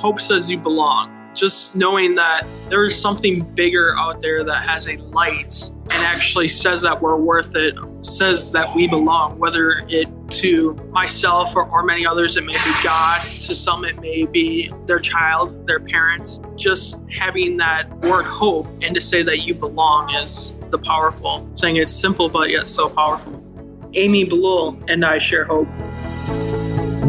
hope says you belong. Just knowing that there is something bigger out there that has a light and actually says that we're worth it, says that we belong, whether it to myself or many others, it may be God, to some it may be their child, their parents. Just having that word hope and to say that you belong is the powerful thing. It's simple, but yet so powerful. Amy Bleuel and I share hope.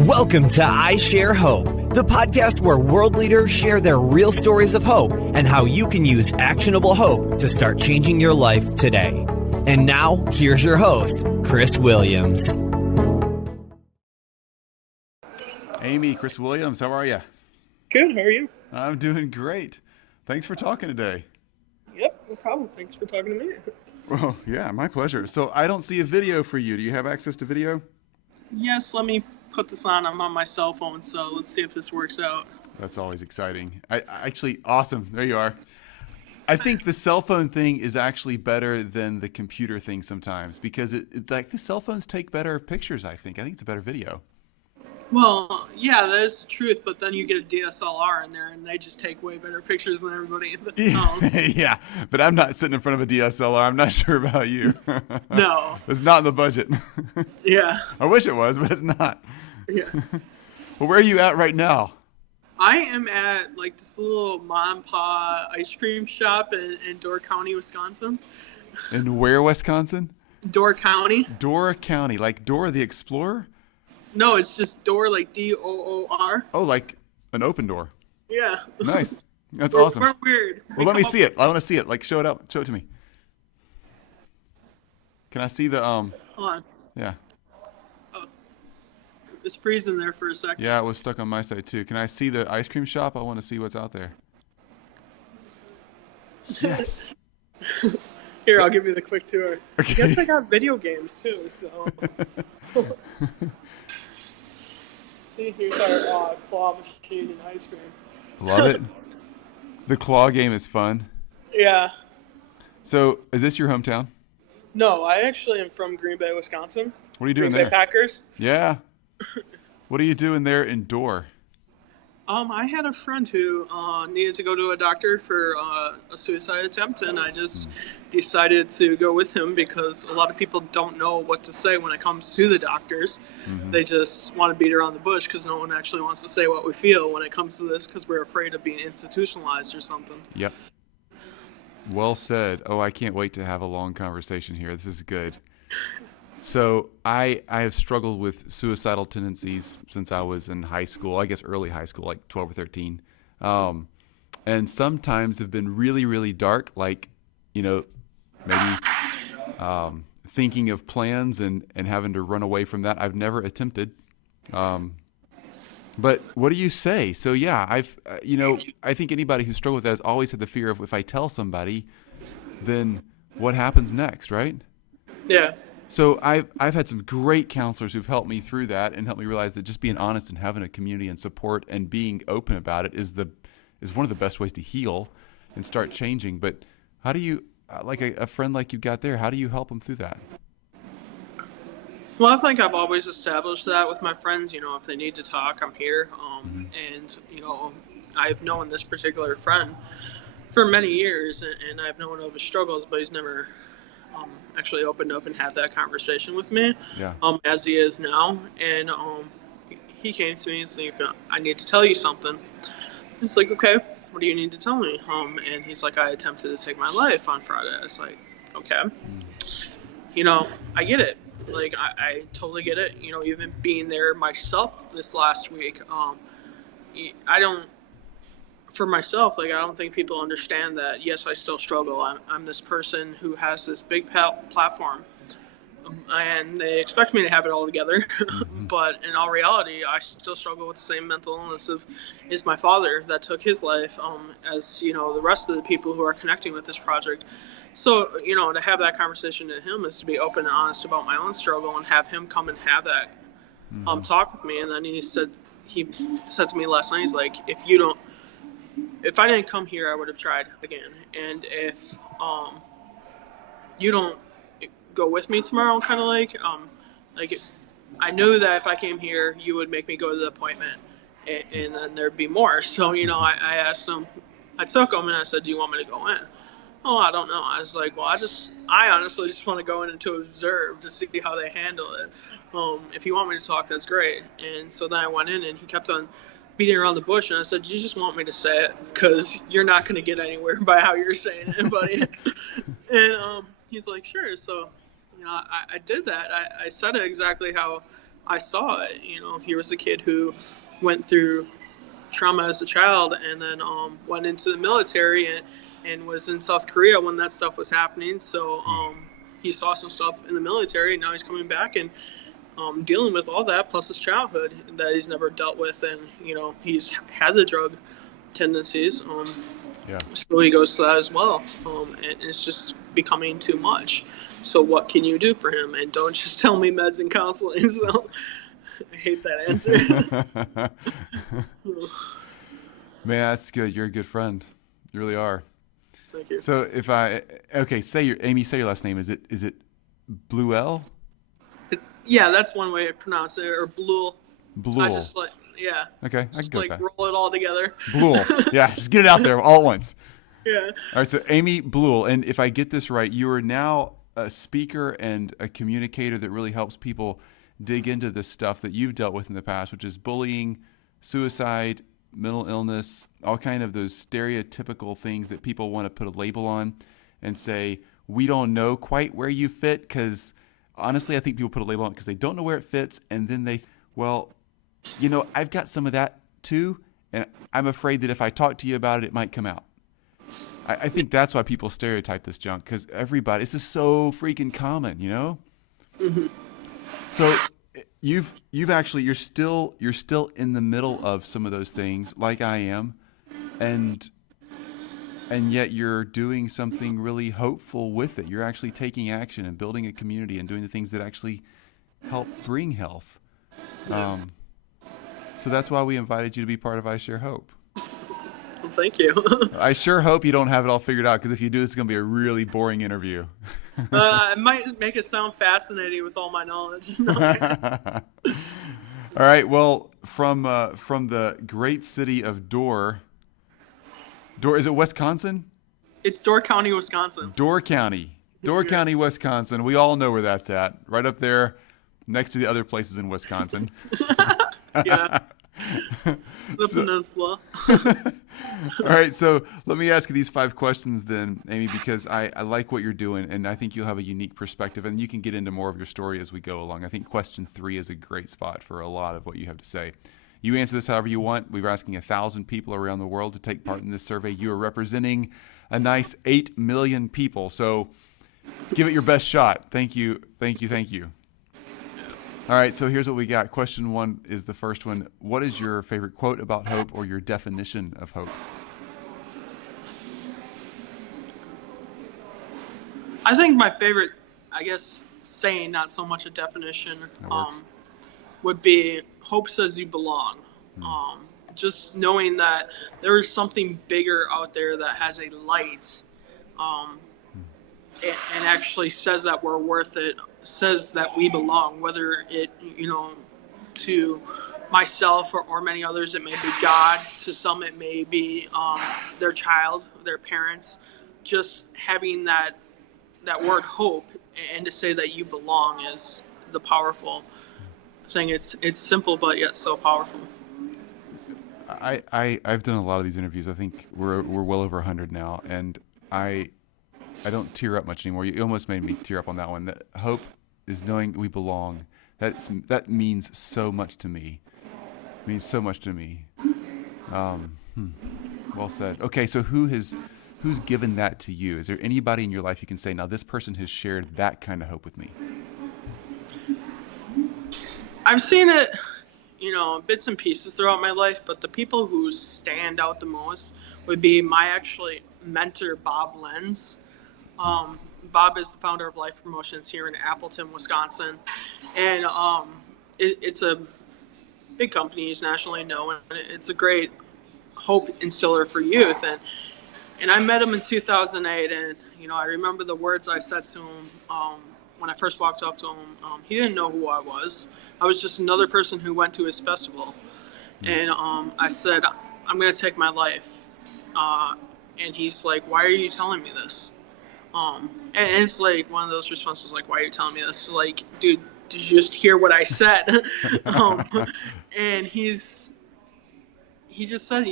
Welcome to I Share Hope, the podcast where world leaders share their real stories of hope and how you can use actionable hope to start changing your life today. And now, here's your host, Chris Williams. Amy, Chris Williams, how are you? Good, how are you? I'm doing great. Thanks for talking today. Yep, no problem. Thanks for talking to me. Well, yeah, my pleasure. So I don't see a video for you. Do you have access to video? Yes, let me put this on. I'm on my cell phone, so let's see if this works out. That's always exciting. Actually, awesome. There you are. I think the cell phone thing is actually better than the computer thing sometimes because like the cell phones take better pictures, I think. I think it's a better video. Well, yeah, that is the truth, but then you get a DSLR in there and they just take way better pictures than everybody else. Yeah, but I'm not sitting in front of a DSLR. I'm not sure about you. No. It's not in the budget. Yeah. I wish it was, but it's not. Yeah. Well, where are you at right now? I am at like this little mom and pop ice cream shop in Door County, Wisconsin. In where, Wisconsin? Door County. Door County, like Dora the Explorer? No, it's just door, like D-O-O-R. Oh, like an open door. Yeah. Nice. That's awesome. We're weird. Well, let me see it. I want to see it. Like, show it up. Show it to me. Can I see the Hold on. Yeah. Oh. It's freezing there for a second. Yeah, it was stuck on my side too. Can I see the ice cream shop? I want to see what's out there. Yes. Here, I'll give you the quick tour. Okay. I guess they got video games too, so. See, here's our claw machine and ice cream. Love it. The claw game is fun. Yeah. So, is this your hometown? No, I actually am from Green Bay, Wisconsin. What are you doing Green there? Bay Packers. Yeah. What are you doing there in Door? I had a friend who needed to go to a doctor for a suicide attempt, and I just decided to go with him because a lot of people don't know what to say when it comes to the doctors. Mm-hmm. They just want to beat around the bush because no one actually wants to say what we feel when it comes to this because we're afraid of being institutionalized or something. Yep. Well said. Oh, I can't wait to have a long conversation here. This is good. So I have struggled with suicidal tendencies since I was in high school, I guess early high school, like 12 or 13. And sometimes have been really, really dark, like, maybe thinking of plans and having to run away from that. I've never attempted. But what do you say? So, yeah, I think anybody who struggled with that has always had the fear of if I tell somebody, then what happens next, right? Yeah. So I've had some great counselors who've helped me through that and helped me realize that just being honest and having a community and support and being open about it is one of the best ways to heal and start changing. But how do you, like a friend like you got there, how do you help them through that? Well, I think I've always established that with my friends. If they need to talk, I'm here. And I've known this particular friend for many years, and I've known of his struggles, but he's never actually opened up and had that conversation with me, yeah. As he is now. And he came to me and said, I need to tell you something. It's like, okay, what do you need to tell me? And he's like, I attempted to take my life on Friday. I was like, okay. I get it. Like, I totally get it. Even being there myself this last week, for myself, I don't think people understand that, yes, I still struggle. I'm this person who has this big platform, and they expect me to have it all together. Mm-hmm. But in all reality, I still struggle with the same mental illness is my father that took his life, as, the rest of the people who are connecting with this project. So, to have that conversation to him is to be open and honest about my own struggle and have him come and have that talk with me. And then he said to me last night, he's like, if I didn't come here, I would have tried again. And if you don't go with me tomorrow, kind of I knew that if I came here, you would make me go to the appointment. and then there'd be more. So, I asked him, I took him and I said, do you want me to go in? Oh, I don't know. I was like, well, I honestly just want to go in and to observe to see how they handle it. If you want me to talk, that's great. And so then I went in and he kept on beating around the bush, and I said, you just want me to say it because you're not going to get anywhere by how you're saying it, buddy. And he's like, sure. So, I did that. I said it exactly how I saw it. He was a kid who went through trauma as a child and then went into the military and was in South Korea when that stuff was happening. So he saw some stuff in the military, and now he's coming back and dealing with all that, plus his childhood that he's never dealt with. And, he's had the drug tendencies. So he goes to that as well. And it's just becoming too much. So what can you do for him? And don't just tell me meds and counseling. So I hate that answer. Man, that's good. You're a good friend. You really are. Thank you. So Amy, say your last name. Is it Bleuel? Yeah, that's one way to pronounce it, or Bleuel. Bleuel. I just yeah. Okay, I can go with that. Roll it all together. Bleuel. Yeah, just get it out there all at once. Yeah. All right, so Amy Bleuel, and if I get this right, you are now a speaker and a communicator that really helps people dig into this stuff that you've dealt with in the past, which is bullying, suicide, mental illness, all kind of those stereotypical things that people want to put a label on and say, we don't know quite where you fit, because honestly, I think people put a label on it because they don't know where it fits, and then I've got some of that too, and I'm afraid that if I talk to you about it, it might come out. I think that's why people stereotype this junk, because it's just so freaking common, Mm-hmm. So you're still in the middle of some of those things, like I am, and yet you're doing something really hopeful with it. You're actually taking action and building a community and doing the things that actually help bring health. So that's why we invited you to be part of I Share Hope. Well, thank you. I sure hope you don't have it all figured out, because if you do, this is going to be a really boring interview. It might make it sound fascinating with all my knowledge. All right. Well, from the great city of Door, is it Wisconsin? It's Door County, Wisconsin. Door County, Wisconsin. We all know where that's at. Right up there, next to the other places in Wisconsin. Yeah. The peninsula. All right, so let me ask you these 5 questions then, Amy, because I like what you're doing, and I think you'll have a unique perspective, and you can get into more of your story as we go along. I think question 3 is a great spot for a lot of what you have to say. You answer this however you want. We're asking 1,000 people around the world to take part in this survey. You are representing a nice 8 million people, so give it your best shot. Thank you. All right, so here's what we got. Question 1 is the first one. What is your favorite quote about hope, or your definition of hope? I think my favorite, saying, not so much a definition, would be hope says you belong. Just knowing that there is something bigger out there that has a light and actually says that we're worth it, says that we belong, whether it, to myself or many others, it may be God. To some, it may be their child, their parents. Just having that word hope and to say that you belong is the powerful thing. It's simple, but yet so powerful. I've done a lot of these interviews. I think we're well over 100 now, and I don't tear up much anymore. You almost made me tear up on that one. That hope is knowing we belong. That means so much to me. It means so much to me. Well said. Okay, so who's given that to you? Is there anybody in your life you can say, now this person has shared that kind of hope with me? I've seen it, bits and pieces throughout my life, but the people who stand out the most would be my mentor, Bob Lenz. Bob is the founder of Life Promotions here in Appleton, Wisconsin, and it's a big company. He's nationally known, and it's a great hope instiller for youth. And I met him in 2008, and I remember the words I said to him when I first walked up to him. He didn't know who I was. I was just another person who went to his festival, And I said, I'm going to take my life. And he's like, why are you telling me this? And it's like one of those responses, like, why are you telling me this? Like, dude, did you just hear what I said? And he just said,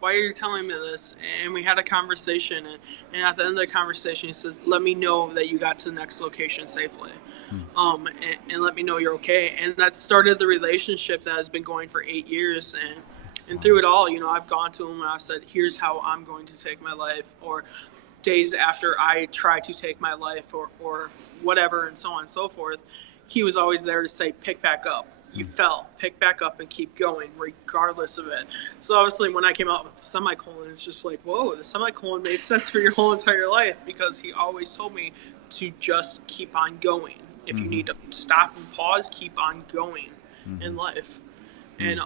why are you telling me this? And we had a conversation, and at the end of the conversation, he says, let me know that you got to the next location safely. And let me know you're okay. And that started the relationship that has been going for 8 years. And through it all, I've gone to him and I've said, here's how I'm going to take my life, or days after I try to take my life, or whatever, and so on and so forth. He was always there to say, pick back up. You fell, pick back up and keep going regardless of it. So obviously when I came out with the semicolon, it's just like, whoa, the semicolon made sense for your whole entire life, because he always told me to just keep on going. If you need to stop and pause, keep on going in life. And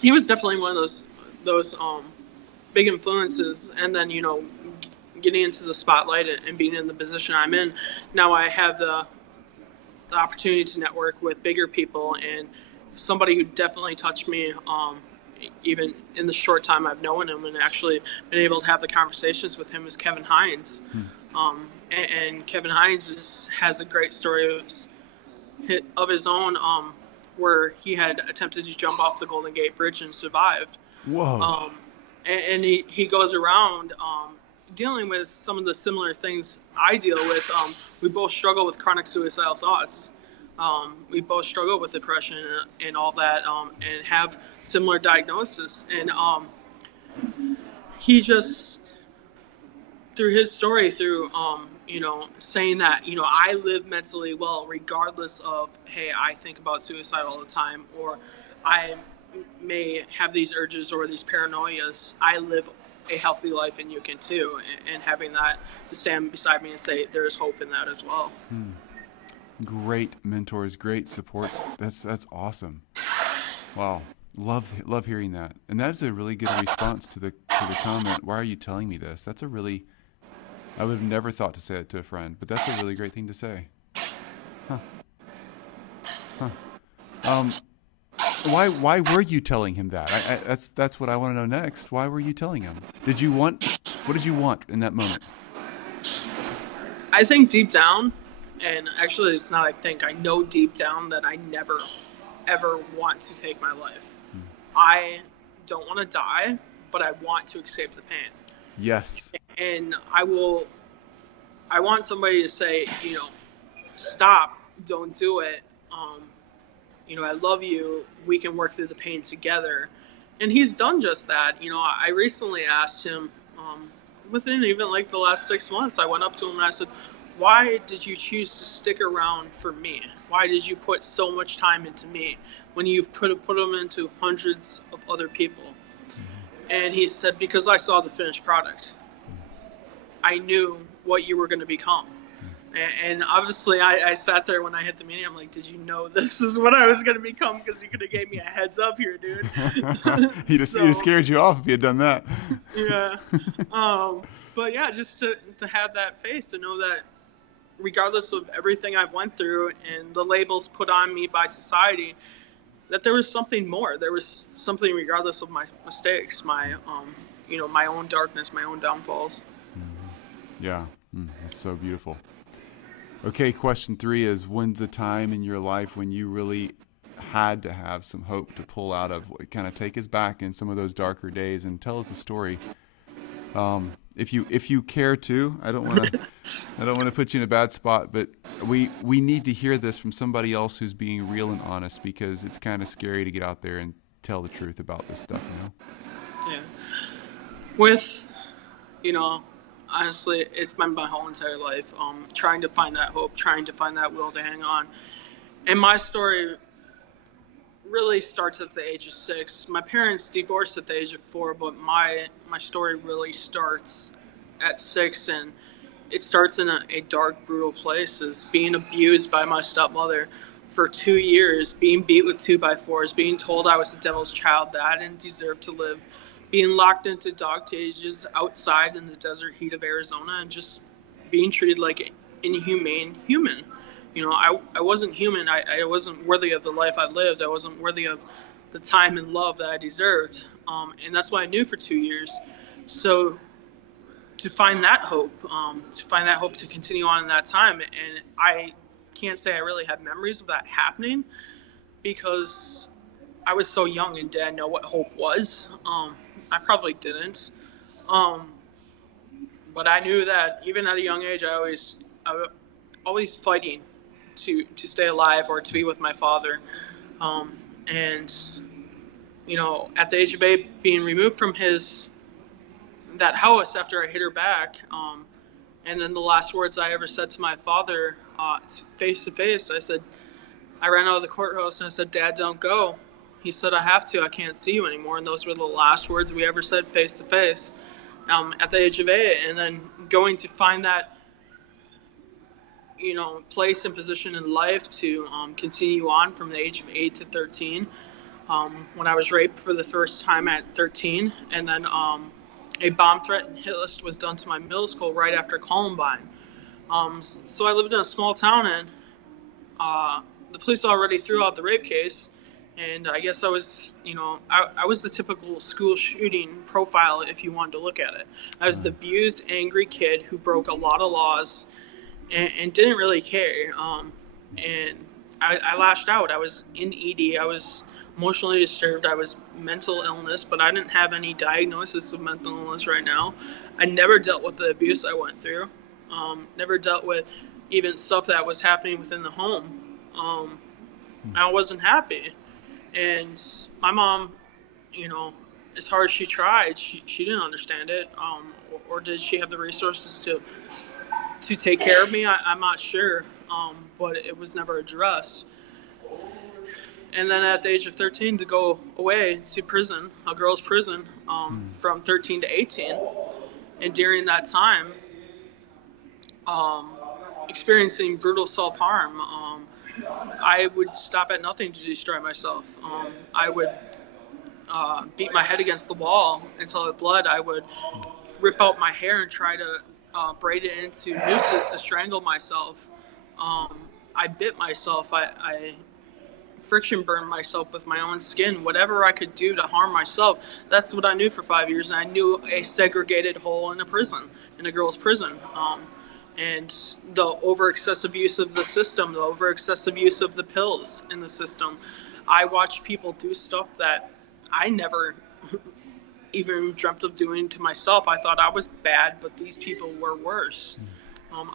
he was definitely one of those big influences. And then, getting into the spotlight and being in the position I'm in, now I have the opportunity to network with bigger people, and somebody who definitely touched me, even in the short time I've known him and actually been able to have the conversations with him, is Kevin Hines. And Kevin Hines has a great story of his own, where he had attempted to jump off the Golden Gate Bridge and survived. Whoa. And he goes around dealing with some of the similar things I deal with. We both struggle with chronic suicidal thoughts. We both struggle with depression and all that, and have similar diagnosis. And he just, through his story, through saying that, I live mentally well regardless of, hey, I think about suicide all the time, or I may have these urges or these paranoias. I live a healthy life, and you can too. And having that to stand beside me and say there's hope in that as well. Great mentors, great supports. That's awesome. Wow, love hearing that. And that's a really good response to the comment, why are you telling me this? That's a really, I would have never thought to say it to a friend, but that's a really great thing to say. Why were you telling him that? That's what I want to know next. Why were you telling him? What did you want in that moment? I think deep down, and actually it's not I know deep down that I never, ever want to take my life. I don't want to die, but I want to escape the pain. Yes. And I want somebody to say, stop, don't do it. I love you. We can work through the pain together. And he's done just that. I recently asked him, within even like the last 6 months, I went up to him and I said, why did you choose to stick around for me? Why did you put so much time into me when you could have put them into hundreds of other people? And he said, because I saw the finished product. I knew what you were going to become. And obviously I sat there when I hit the meeting. I'm like, did you know this is what I was going to become? Because you could have gave me a heads up here, dude. He'd have scared you off if you had done that. Yeah. But yeah, just to have that faith, to know that regardless of everything I've went through and the labels put on me by society, that there was something more. There was something regardless of my mistakes, my my own darkness, my own downfalls. Yeah, that's so beautiful. Okay, question 3 is, when's a time in your life when you really had to have some hope to pull out of? Kind of take us back in some of those darker days and tell us the story. If you care to. I don't want to put you in a bad spot, but we need to hear this from somebody else who's being real and honest, because it's kind of scary to get out there and tell the truth about this stuff, Yeah. With, honestly, it's been my whole entire life, trying to find that hope, trying to find that will to hang on. And my story really starts at the age of 6. My parents divorced at the age of 4, but my story really starts at 6, and it starts in a dark, brutal place, as being abused by my stepmother for 2 years, being beat with 2x4s, being told I was the devil's child, that I didn't deserve to live, being locked into dog cages outside in the desert heat of Arizona, and just being treated like an inhumane human. I wasn't human. I wasn't worthy of the life I lived. I wasn't worthy of the time and love that I deserved. And that's what I knew for 2 years. So to find that hope, to continue on in that time. And I can't say I really have memories of that happening because I was so young and didn't know what hope was. I probably didn't. But I knew that even at a young age, I was always fighting to stay alive or to be with my father. And, at the age of 8, being removed from that house after I hit her back, and then the last words I ever said to my father, face to face, I ran out of the courthouse and I said, "Dad, don't go." He said, "I have to. I can't see you anymore." And those were the last words we ever said face to face. At the age of 8, and then going to find that, place and position in life to continue on from the age of 8 to 13. When I was raped for the first time at 13, and then a bomb threat and hit list was done to my middle school right after Columbine. So I lived in a small town, and the police already threw out the rape case. And I guess I was, I was the typical school shooting profile if you wanted to look at it. I was the abused, angry kid who broke a lot of laws and didn't really care. And I lashed out. I was in ED. I was emotionally disturbed. I was mental illness, but I didn't have any diagnosis of mental illness right now. I never dealt with the abuse I went through. Never dealt with even stuff that was happening within the home. I wasn't happy. And my mom, as hard as she tried, she didn't understand it. Or did she have the resources to take care of me? I'm not sure. But it was never addressed. And then at the age of 13 to go away to prison, a girls' prison, from 13 to 18. And during that time, experiencing brutal self-harm, I would stop at nothing to destroy myself. I would beat my head against the wall until it bled. I would rip out my hair and try to braid it into nooses to strangle myself. I bit myself. I friction burned myself with my own skin. Whatever I could do to harm myself, that's what I knew for 5 years. And I knew a segregated hole in a prison, in a girls' prison. And the over-excessive use of the system, the over-excessive use of the pills in the system. I watched people do stuff that I never even dreamt of doing to myself. I thought I was bad, but these people were worse.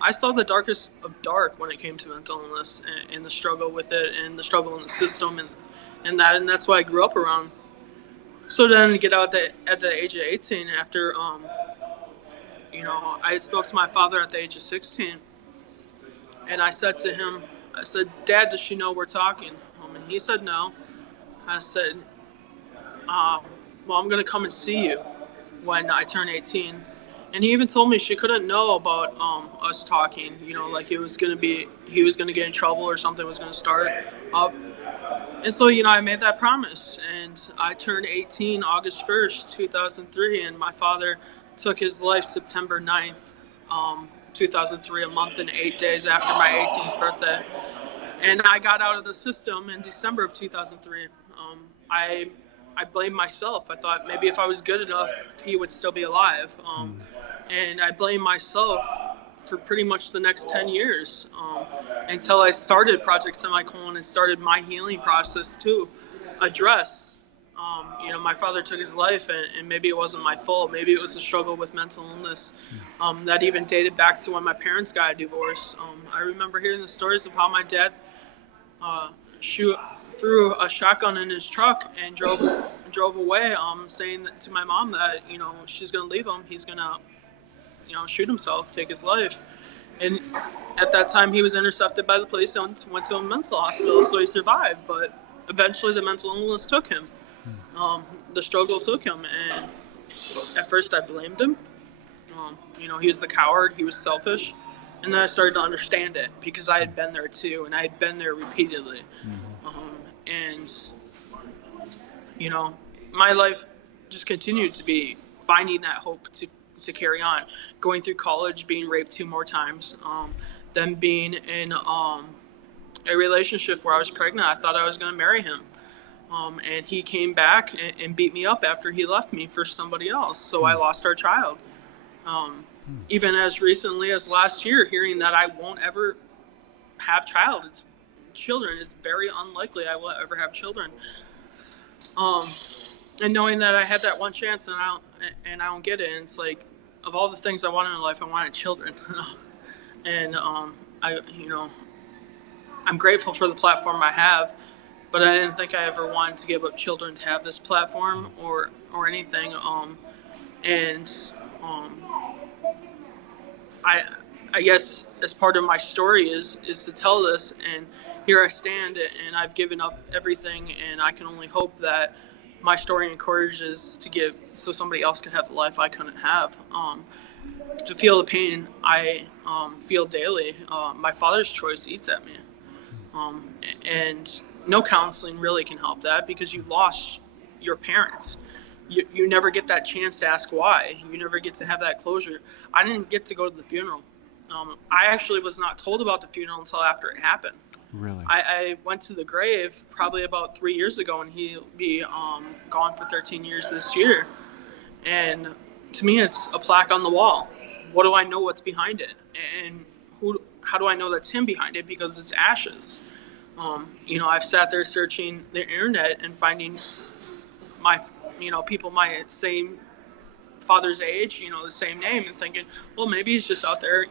I saw the darkest of dark when it came to mental illness and the struggle with it and the struggle in the system and that's what I grew up around. So then to get out at the age of 18 after I spoke to my father at the age of 16, and I said to him, "Dad, does she know we're talking?" And he said no. I said, "Well, I'm going to come and see you when I turn 18. And he even told me she couldn't know about us talking, like he was going to get in trouble or something was going to start up. And so, I made that promise, and I turned 18 August 1st, 2003, and my father took his life September 9th, 2003, a month and 8 days after my 18th birthday. And I got out of the system in December of 2003. I blamed myself. I thought maybe if I was good enough, he would still be alive. And I blamed myself for pretty much the next 10 years until I started Project Semicolon and started my healing process to address my father took his life, and maybe it wasn't my fault. Maybe it was a struggle with mental illness that even dated back to when my parents got a divorce. I remember hearing the stories of how my dad threw a shotgun in his truck and drove away, saying to my mom that she's gonna leave him. He's gonna shoot himself, take his life. And at that time, he was intercepted by the police and went to a mental hospital, so he survived. But eventually, the mental illness took him. The struggle took him, and at first I blamed him. He was the coward, he was selfish, and then I started to understand it because I had been there too, and I had been there repeatedly. My life just continued to be finding that hope to carry on, going through college, being raped 2 more times, then being in a relationship where I was pregnant. I thought I was going to marry him. And he came back and beat me up after he left me for somebody else. So I lost our child. Even as recently as last year, hearing that I won't ever have children. It's very unlikely I will ever have children. And knowing that I had that one chance and I don't get it. And it's like, of all the things I wanted in life, I wanted children. And I'm grateful for the platform I have, but I didn't think I ever wanted to give up children to have this platform or anything. I guess as part of my story is to tell this, and here I stand, and I've given up everything, and I can only hope that my story encourages so somebody else can have the life I couldn't have. To feel the pain I feel daily, my father's choice eats at me, and no counseling really can help that, because you lost your parents. You never get that chance to ask why. You never get to have that closure. I didn't get to go to the funeral. I actually was not told about the funeral until after it happened. Really? I went to the grave probably about 3 years ago, and he'll be gone for 13 years this year. And to me, it's a plaque on the wall. What do I know what's behind it? And how do I know that's him behind it? Because it's ashes. I've sat there searching the internet and finding people my same father's age, the same name, and thinking, well, maybe he's just out there,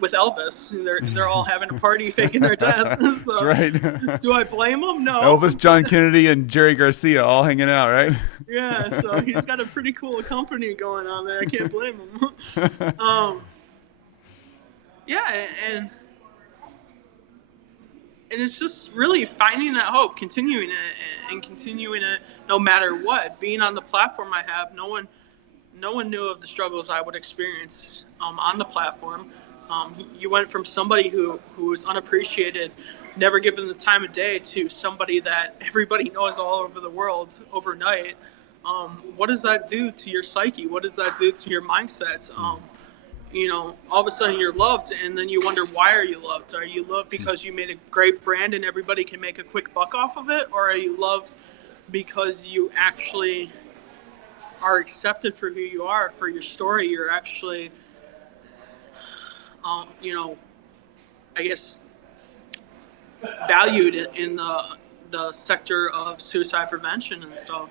with Elvis. They're all having a party faking their death. So, that's right. Do I blame him? No. Elvis, John Kennedy, and Jerry Garcia all hanging out, right? Yeah, so he's got a pretty cool company going on there. I can't blame him. And it's just really finding that hope, continuing it no matter what. Being on the platform I have, no one knew of the struggles I would experience on the platform. You went from somebody who was unappreciated, never given the time of day, to somebody that everybody knows all over the world overnight. What does that do to your psyche? What does that do to your mindsets? All of a sudden you're loved, and then you wonder, why are you loved? Are you loved because you made a great brand and everybody can make a quick buck off of it? Or are you loved because you actually are accepted for who you are, for your story? You're actually, I guess, valued in the sector of suicide prevention and stuff.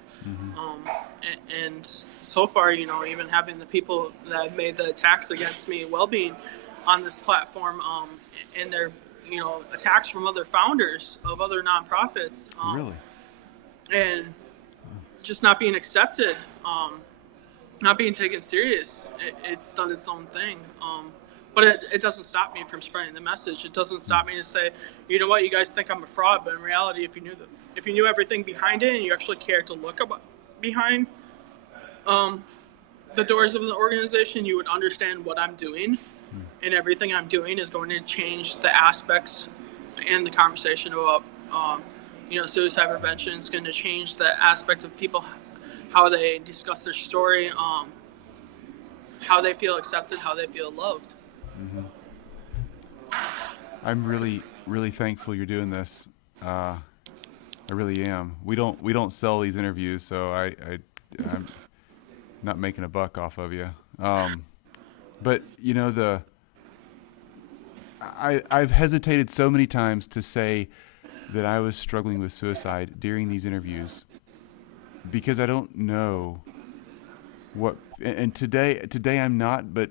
And so far, even having the people that have made the attacks against me well-being on this platform, and their, attacks from other founders of other nonprofits, Really? And just not being accepted, not being taken serious. It's done its own thing. But it doesn't stop me from spreading the message. It doesn't stop me to say, you know what, you guys think I'm a fraud, but in reality, if you knew everything behind it and you actually cared to look behind the doors of the organization, you would understand what I'm doing, and everything I'm doing is going to change the aspects and the conversation about suicide prevention. It's going to change the aspect of people, how they discuss their story, how they feel accepted, how they feel loved. I'm really, really thankful you're doing this. I really am. We don't sell these interviews, so I'm not making a buck off of you. But I've hesitated so many times to say that I was struggling with suicide during these interviews, because I don't know what. And today I'm not, but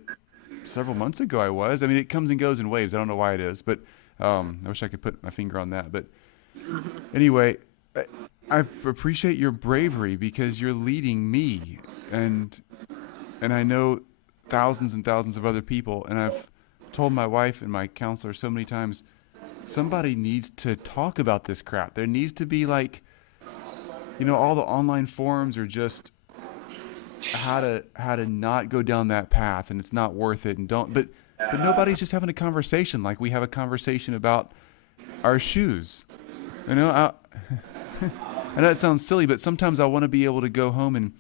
several months ago I was. I mean, it comes and goes in waves. I don't know why it is, but I wish I could put my finger on that. But anyway, I appreciate your bravery, because you're leading me, and I know thousands and thousands of other people, and I've told my wife and my counselor so many times, somebody needs to talk about this crap. There needs to be, like, all the online forums are just how to not go down that path, and it's not worth it, and but nobody's just having a conversation like we have a conversation about our shoes. I know it sounds silly, but sometimes I want to be able to go home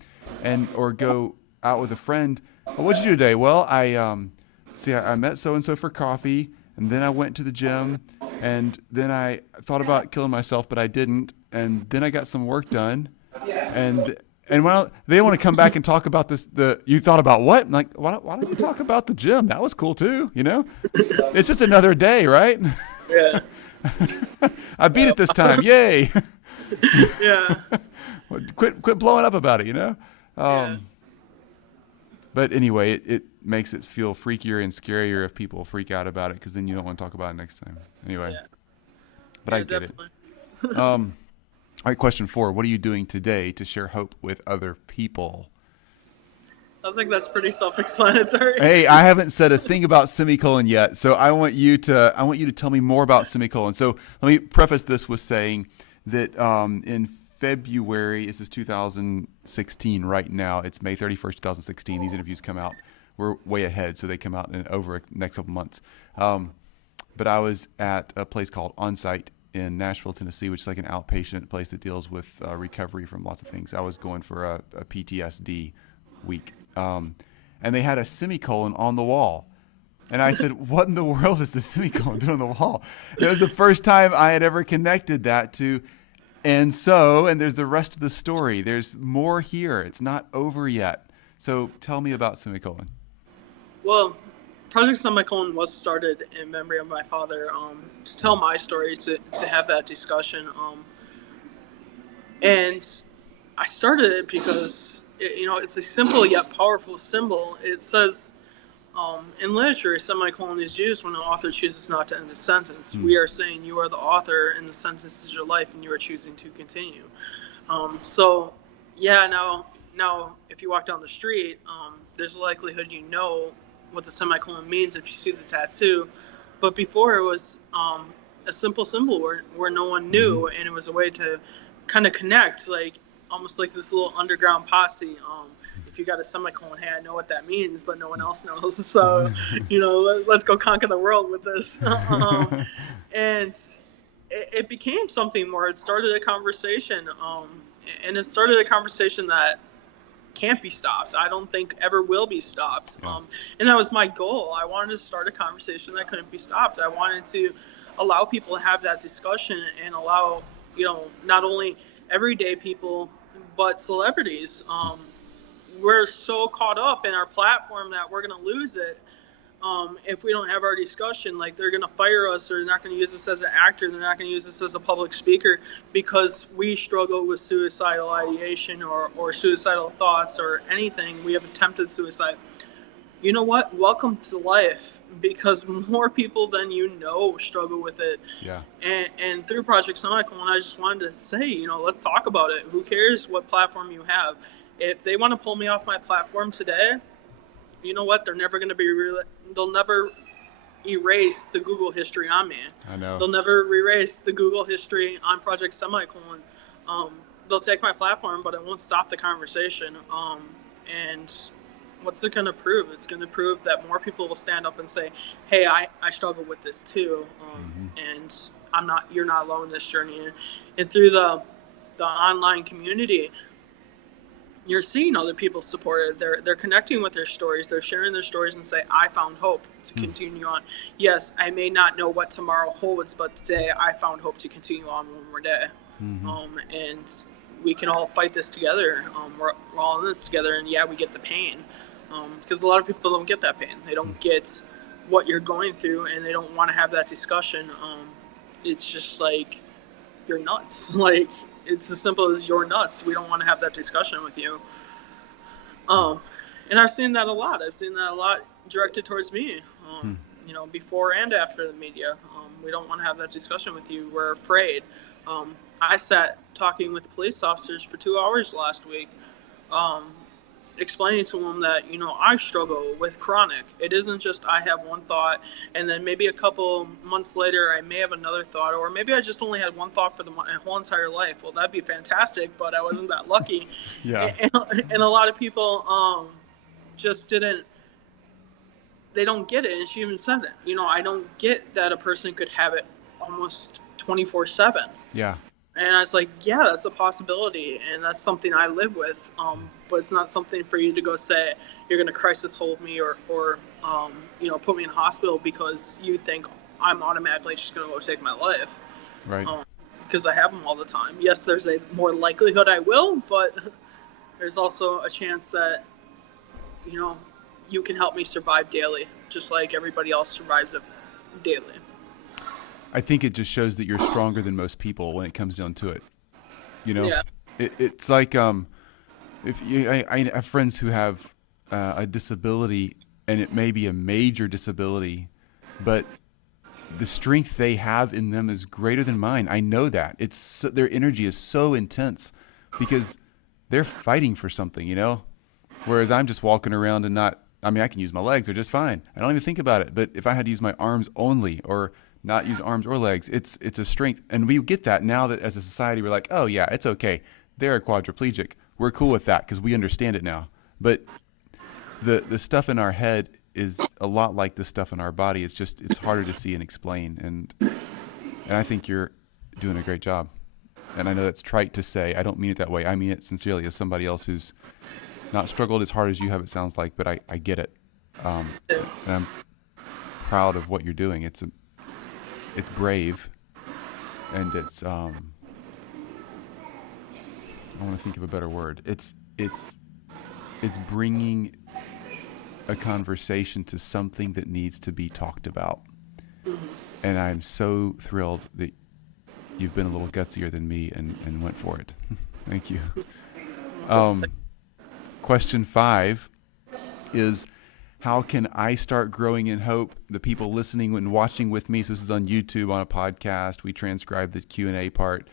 or go out with a friend. Oh, what'd you do today? Well, I met so and so for coffee, and then I went to the gym, And then I thought about killing myself, but I didn't. And then I got some work done. And when they want to come back and talk about this, you thought about what? I'm like, why don't we talk about the gym? That was cool too, It's just another day, right? Yeah. I beat it this time. Yay. Yeah. Quit blowing up about it, Yeah. But anyway, it makes it feel freakier and scarier if people freak out about it, because then you don't want to talk about it next time. Anyway, Yeah. but I get definitely. it. All right, question 4. What are you doing today to share hope with other people? I think that's pretty self-explanatory. Hey, I haven't said a thing about Semicolon yet, so I want you to tell me more about Semicolon. So let me preface this with saying that in February, this is 2016 right now. It's May 31st, 2016. These interviews come out. We're way ahead, so they come out in over the next couple months. But I was at a place called Onsite in Nashville, Tennessee, which is like an outpatient place that deals with recovery from lots of things. I was going for a PTSD week. And they had a semicolon on the wall. And I said, what in the world is the semicolon doing on the wall? It was the first time I had ever connected that to, and there's the rest of the story. There's more here. It's not over yet. So tell me about Semicolon. Well, Project Semicolon was started in memory of my father, to tell my story, to have that discussion. And I started it because, it's a simple yet powerful symbol. It says, in literature, a semicolon is used when an author chooses not to end a sentence. We are saying you are the author and the sentence is your life and you are choosing to continue. Now if you walk down the street, there's a likelihood what the semicolon means if you see the tattoo. But before, it was a simple symbol where no one knew, and it was a way to kind of connect, almost like this little underground posse. If you got a semicolon, hey, I know what that means, but no one else knows. So, let's go conquer the world with this. And it became something more. It started a conversation, and it started a conversation that can't be stopped. I don't think ever will be stopped. Yeah. And that was my goal. I wanted to start a conversation that couldn't be stopped. I wanted to allow people to have that discussion and allow, not only everyday people, but celebrities. We're so caught up in our platform that we're going to lose it if we don't have our discussion. They're going to fire us, or they're not going to use us as an actor, they're not going to use us as a public speaker because we struggle with suicidal ideation or suicidal thoughts or anything. We have attempted suicide. You know what? Welcome to life, because more people than struggle with it. Yeah. And through Project Semicolon, I just wanted to say, let's talk about it. Who cares what platform you have? If they want to pull me off my platform today, you know what? They're never going to they'll never erase the Google history on me. I know. They'll never erase the Google history on Project Semicolon. They'll take my platform, but it won't stop the conversation. And what's it going to prove? It's going to prove that more people will stand up and say, hey, I struggle with this too. And you're not alone in this journey. And through the online community, you're seeing other people support it. They're connecting with their stories. They're sharing their stories and say, I found hope to continue on. Yes, I may not know what tomorrow holds, but today I found hope to continue on one more day. And we can all fight this together. We're all in this together, and we get the pain. Because a lot of people don't get that pain. They don't get what you're going through, and they don't want to have that discussion. It's just you're nuts. It's as simple as you're nuts. We don't want to have that discussion with you. And I've seen that a lot. I've seen that a lot directed towards me, before and after the media. We don't want to have that discussion with you. We're afraid. I sat talking with police officers for 2 hours last week, explaining to them that, I struggle with chronic. It isn't just I have one thought, and then maybe a couple months later I may have another thought, or maybe I just only had one thought for my whole entire life. Well, that'd be fantastic, but I wasn't that lucky. Yeah. And a lot of people just they don't get it, and she even said it. I don't get that a person could have it almost 24/7. Yeah. And I was like, yeah, that's a possibility, and that's something I live with. But it's not something for you to go say you're going to crisis hold me or put me in hospital because you think I'm automatically just going to go take my life. Right. Because I have them all the time. Yes, there's a more likelihood I will, but there's also a chance that, you can help me survive daily, just like everybody else survives it daily. I think it just shows that you're stronger than most people when it comes down to it. Yeah. It's like I have friends who have a disability, and it may be a major disability, but the strength they have in them is greater than mine. I know that. Their energy is so intense because they're fighting for something, whereas I'm just walking around and I can use my legs, they're just fine. I don't even think about it. But if I had to use my arms only or not use arms or legs, it's a strength. And we get that now that as a society, we're like, oh yeah, it's okay. They're a quadriplegic. We're cool with that because we understand it now. But the stuff in our head is a lot like the stuff in our body. It's harder to see and explain. And I think you're doing a great job. And I know that's trite to say. I don't mean it that way. I mean it sincerely as somebody else who's not struggled as hard as you have, it sounds like, but I get it. And I'm proud of what you're doing. It's brave, and it's I want to think of a better word. It's bringing a conversation to something that needs to be talked about. And I'm so thrilled that you've been a little gutsier than me and went for it. Thank you. Question 5 is, how can I start growing in hope? The people listening and watching with me, so this is on YouTube, on a podcast. We transcribe the Q&A part.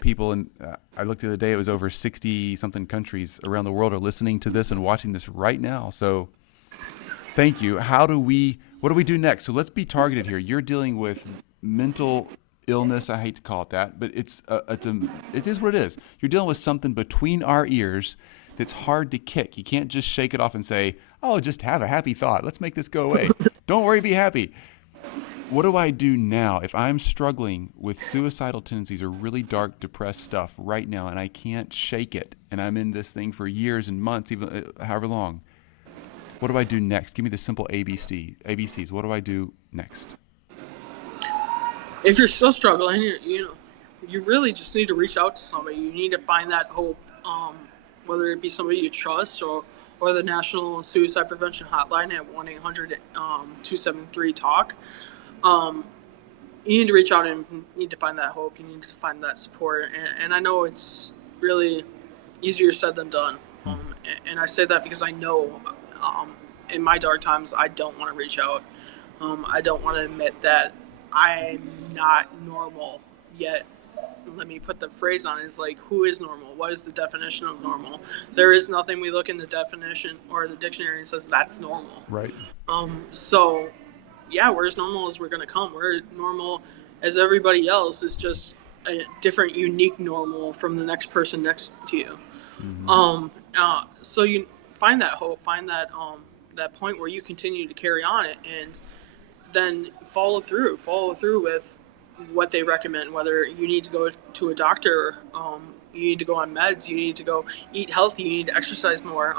People I looked the other day, it was over 60-something countries around the world are listening to this and watching this right now. So thank you. What do we do next? So let's be targeted here. You're dealing with mental illness. I hate to call it that, but it is what it is. You're dealing with something between our ears that's hard to kick. You can't just shake it off and say, oh, just have a happy thought. Let's make this go away. Don't worry, be happy. What do I do now if I'm struggling with suicidal tendencies or really dark, depressed stuff right now, and I can't shake it, and I'm in this thing for years and months, even however long? What do I do next? Give me the simple ABCs. What do I do next? If you're still struggling, you really just need to reach out to somebody. You need to find that hope, whether it be somebody you trust or the National Suicide Prevention Hotline at 1-800-273-TALK. You need to reach out and you need to find that hope. You need to find that support. And I know it's really easier said than done. And I say that because I know in my dark times, I don't want to reach out. I don't want to admit that I'm not normal yet. Let me put the phrase on it. It's like, who is normal? What is the definition of normal? There is nothing we look in the definition or the dictionary and says that's normal. Right. So, yeah, we're as normal as we're going to come. We're normal as everybody else. It's just a different, unique normal from the next person next to you. Mm-hmm. So you find that hope, find that point where you continue to carry on it, and then follow through with what they recommend, whether you need to go to a doctor, you need to go on meds, you need to go eat healthy, you need to exercise more.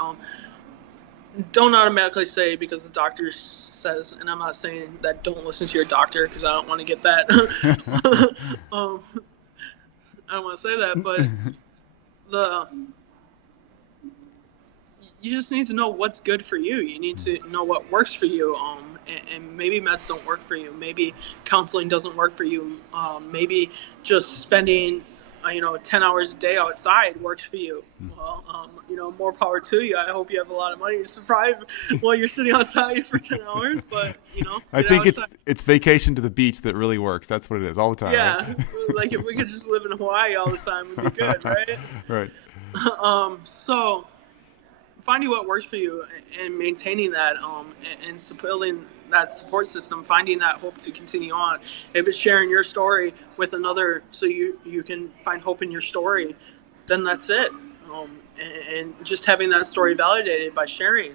Don't automatically say because the doctor says, and I'm not saying that don't listen to your doctor because I don't want to get that. I don't want to say that, but you just need to know what's good for you. You need to know what works for you. And maybe meds don't work for you. Maybe counseling doesn't work for you. Maybe just spending, 10 hours a day outside works for you. Well, more power to you. I hope you have a lot of money to survive while you're sitting outside for 10 hours. But, I think it's vacation to the beach that really works. That's what it is all the time. Yeah. Right? Like if we could just live in Hawaii all the time, we'd be good, right? Right. So finding what works for you and maintaining that, and building that support system, finding that hope to continue on. If it's sharing your story with another so you can find hope in your story, then that's it. And just having that story validated by sharing.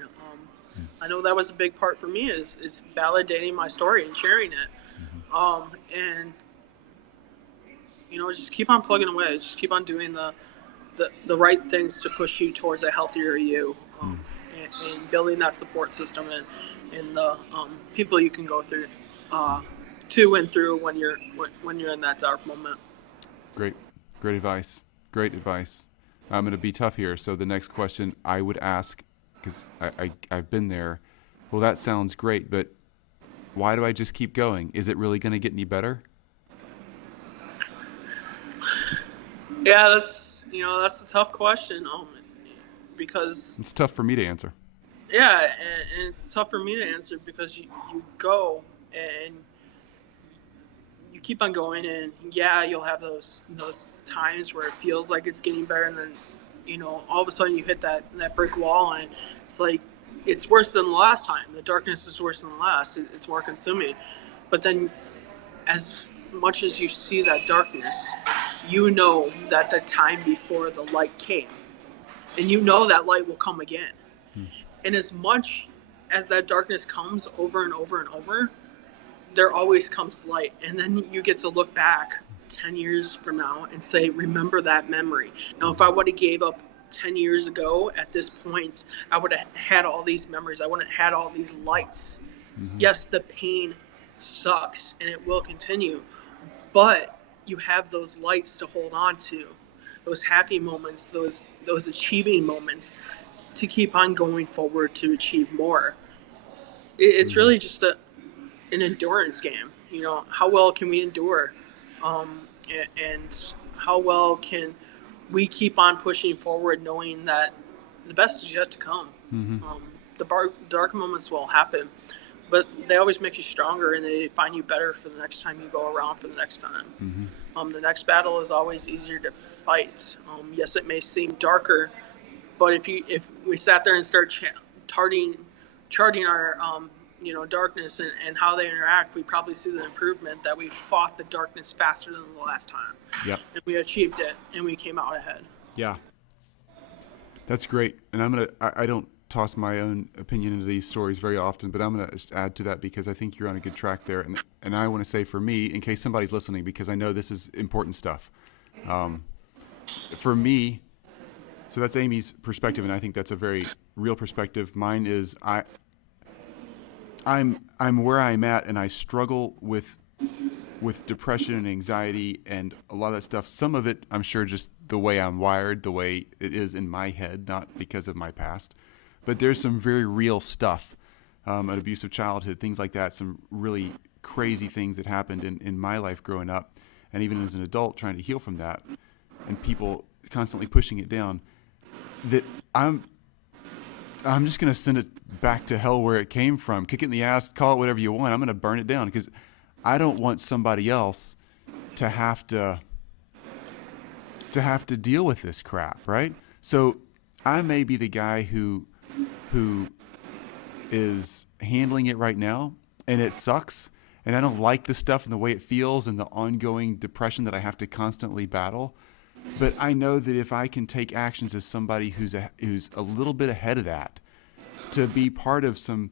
I know that was a big part for me is validating my story and sharing it. And just keep on plugging away. Just keep on doing the right things to push you towards a healthier you, and building that support system and the people you can go through to and through when you're in that dark moment. Great advice. Great advice. I'm going to be tough here. So the next question I would ask, because I've been there, well, that sounds great, but why do I just keep going? Is it really going to get any better? Yeah, that's a tough question. Because it's tough for me to answer. Yeah, and it's tough for me to answer because you go and you keep on going, and yeah, you'll have those times where it feels like it's getting better, and then all of a sudden you hit that brick wall, and it's like it's worse than the last time. The darkness is worse than the last. It's more consuming. But then, as much as you see that darkness, you know that the time before the light came, and you know that light will come again. And as much as that darkness comes over and over and over, there always comes light. And then you get to look back 10 years from now and say, remember that memory. Now, if I would have gave up 10 years ago at this point, I would have had all these memories. I wouldn't have had all these lights. Mm-hmm. Yes, the pain sucks and it will continue, but you have those lights to hold on to, those happy moments, those achieving moments, to keep on going forward to achieve more. It's really just an endurance game. How well can we endure, and how well can we keep on pushing forward, knowing that the best is yet to come. Mm-hmm. The dark moments will happen, but they always make you stronger, and they find you better for the next time you go around for the next time. Mm-hmm. The next battle is always easier to fight. Yes, it may seem darker, but if we sat there and start charting our darkness and how they interact, we probably see the improvement that we fought the darkness faster than the last time. Yep. And we achieved it, and we came out ahead. Yeah. That's great. And I don't toss my own opinion into these stories very often, but I'm going to just add to that because I think you're on a good track there. And I want to say for me, in case somebody's listening, because I know this is important stuff. For me, so that's Amy's perspective, and I think that's a very real perspective. Mine is I'm where I'm at, and I struggle with depression and anxiety and a lot of that stuff. Some of it, I'm sure, just the way I'm wired, the way it is in my head, not because of my past. But there's some very real stuff, an abusive childhood, things like that, some really crazy things that happened in my life growing up, and even as an adult trying to heal from that, and people constantly pushing it down, that I'm just going to send it back to hell where it came from. Kick it in the ass, call it whatever you want. I'm going to burn it down because I don't want somebody else to have to deal with this crap, right? So I may be the guy who is handling it right now, and it sucks, and I don't like the stuff and the way it feels and the ongoing depression that I have to constantly battle. But I know that if I can take actions as somebody who's a little bit ahead of that, to be part of some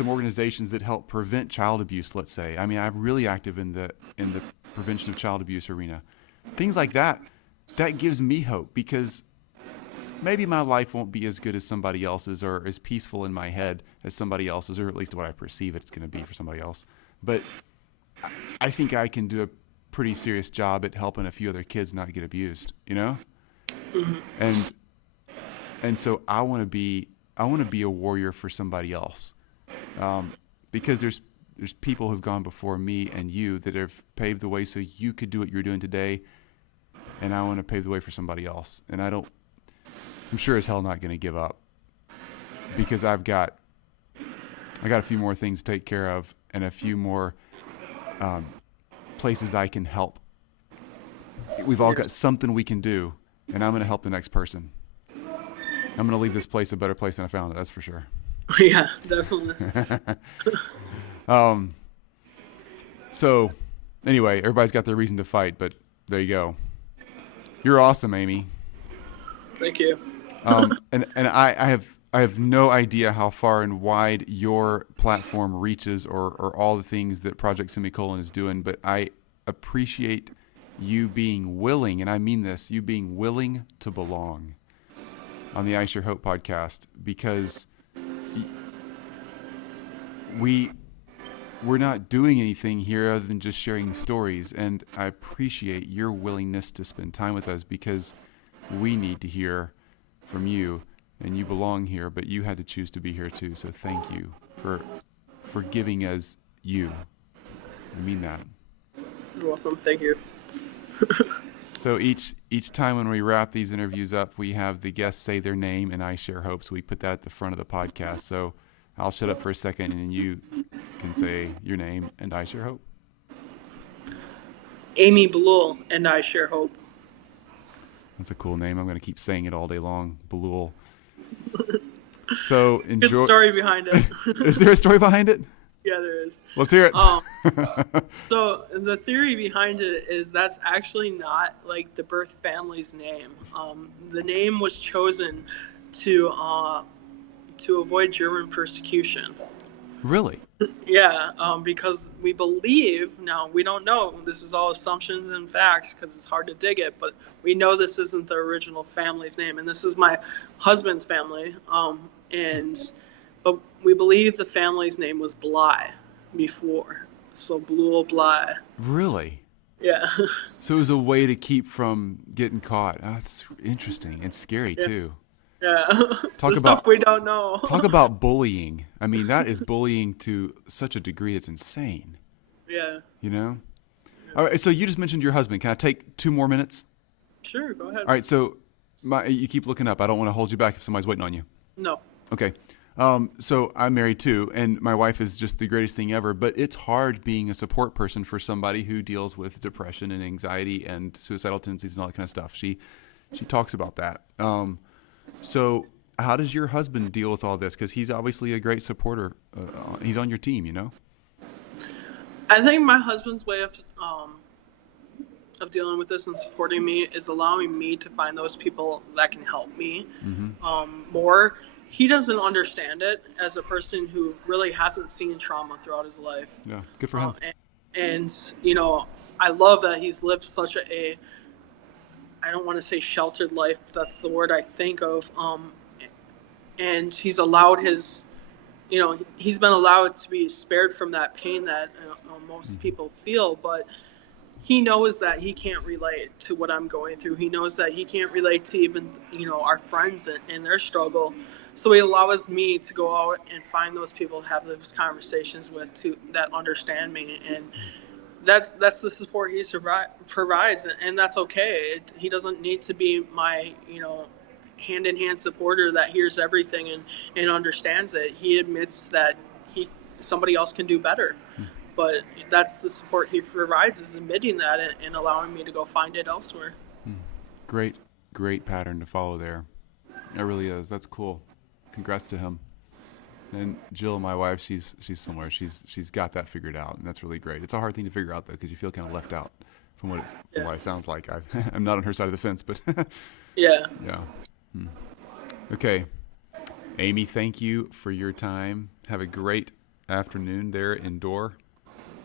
organizations that help prevent child abuse, let's say. I mean, I'm really active in the prevention of child abuse arena. Things like that gives me hope, because maybe my life won't be as good as somebody else's or as peaceful in my head as somebody else's, or at least what I perceive it's going to be for somebody else. But I think I can do a pretty serious job at helping a few other kids not get abused, Mm-hmm. And so I want to be a warrior for somebody else, because there's people who've gone before me and you that have paved the way so you could do what you're doing today, and I want to pave the way for somebody else. And I'm sure as hell not going to give up, because I got a few more things to take care of and a few more places I can help. We've all got something we can do, and I'm going to help the next person. I'm going to leave this place a better place than I found it, that's for sure. Yeah, definitely. So anyway, everybody's got their reason to fight, but there you go. You're awesome, Amy. Thank you. And I have no idea how far and wide your platform reaches or all the things that Project Semicolon is doing, but I appreciate you being willing, and I mean this, you being willing to belong on the I Share Hope podcast, because we're not doing anything here other than just sharing stories. And I appreciate your willingness to spend time with us, because we need to hear from you, and you belong here, but you had to choose to be here too. So thank you for giving us you. I mean that. You're welcome. Thank you. So each time when we wrap these interviews up, we have the guests say their name and I share hope. So we put that at the front of the podcast. So I'll shut up for a second and you can say your name and I share hope. Amy Bleuel and I share hope. That's a cool name. I'm going to keep saying it all day long. Bleuel. So enjoy. Good story behind it. Is there a story behind it? Yeah, there is. Let's hear it. So the theory behind it is that's actually not like the birth family's name. The name was chosen to avoid German persecution. Really? Yeah, because we believe, now we don't know, this is all assumptions and facts because it's hard to dig it, but we know this isn't the original family's name, and this is my husband's family, but we believe the family's name was Blei before, so Bleuel Blei. Really? Yeah. So it was a way to keep from getting caught. Oh, that's interesting and scary too. Yeah. Talk the about stuff we don't know. Talk about bullying. I mean, that is bullying to such a degree it's insane. Yeah. You know? All right, so you just mentioned your husband. Can I take 2 more minutes? Sure, go ahead. All right, so you keep looking up. I don't want to hold you back if somebody's waiting on you. No. Okay. So I'm married too, and my wife is just the greatest thing ever, but it's hard being a support person for somebody who deals with depression and anxiety and suicidal tendencies and all that kind of stuff. She talks about that. So how does your husband deal with all this? Because he's obviously a great supporter. He's on your team, you know? I think my husband's way of dealing with this and supporting me is allowing me to find those people that can help me more. He doesn't understand it as a person who really hasn't seen trauma throughout his life. Yeah, good for him. And you know, I love that he's lived such I don't want to say sheltered life, but that's the word I think of. And he's allowed he's been allowed to be spared from that pain that most people feel, but he knows that he can't relate to what I'm going through. He knows that he can't relate to even, our friends and their struggle. So he allows me to go out and find those people to have those conversations with that understand me. And that's the support he provides. And that's okay. He doesn't need to be my, hand-in-hand supporter that hears everything and understands it. He admits that somebody else can do better. But that's the support he provides, is admitting that and allowing me to go find it elsewhere. Great pattern to follow there. It really is. That's cool. Congrats to him. And Jill, my wife, she's similar. She's got that figured out, and that's really great. It's a hard thing to figure out though, because you feel kind of left out from what it sounds like. I'm not on her side of the fence, but yeah. Okay, Amy, thank you for your time. Have a great afternoon there in Door.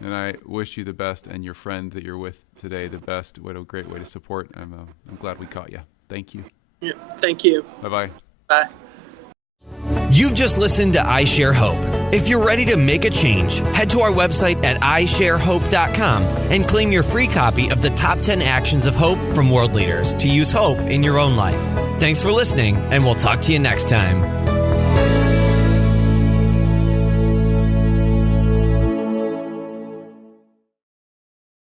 And I wish you the best, and your friend that you're with today the best. What a great way to support. I'm glad we caught you. Thank you. Yeah, thank you. Bye-bye. Bye. You've just listened to I Share Hope. If you're ready to make a change, head to our website at isharehope.com and claim your free copy of the Top 10 Actions of Hope from World Leaders to use hope in your own life. Thanks for listening, and we'll talk to you next time.